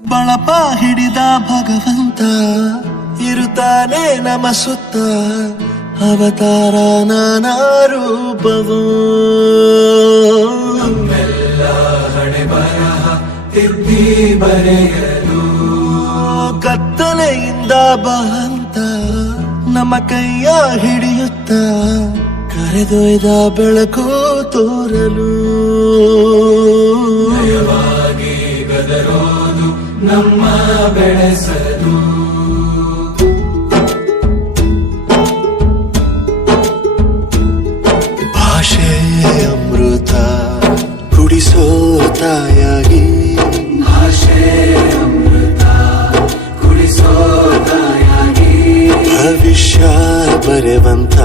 ಬಳಪ ಹಿಡಿದ ಭಗವಂತ ಇರುತ್ತಾನೆ ನಮ ಸುತ್ತ, ಅವತಾರ ನಾನಾ ರೂಪವೋ. ನಮ್ಮೆಲ್ಲ ಹಣೆ ಬರಹ ತಿದ್ದಿ ಬರೆಯಲು ಕತ್ತಲೆಯಿಂದ ಬಹಂತ ನಮ್ಮ ಕೈಯ ಹಿಡಿಯುತ್ತ, ಕರೆದೊಯ್ದ ಬೆಳಕು ತೋರಲು. ನಯವಾಗಿ ಗದರೋದು ನಮ್ಮ ಬೆಳೆಸಲು. ಭಾಷೆ ಅಮೃತ ಕುಡಿಸೋ ತಾಯಾಗಿ, ಭಾಷೆ ಅಮೃತ ಕುಡಿಸೋ ತಾಯಾಗಿ, ಭವಿಷ್ಯ ಬರೆವಂತ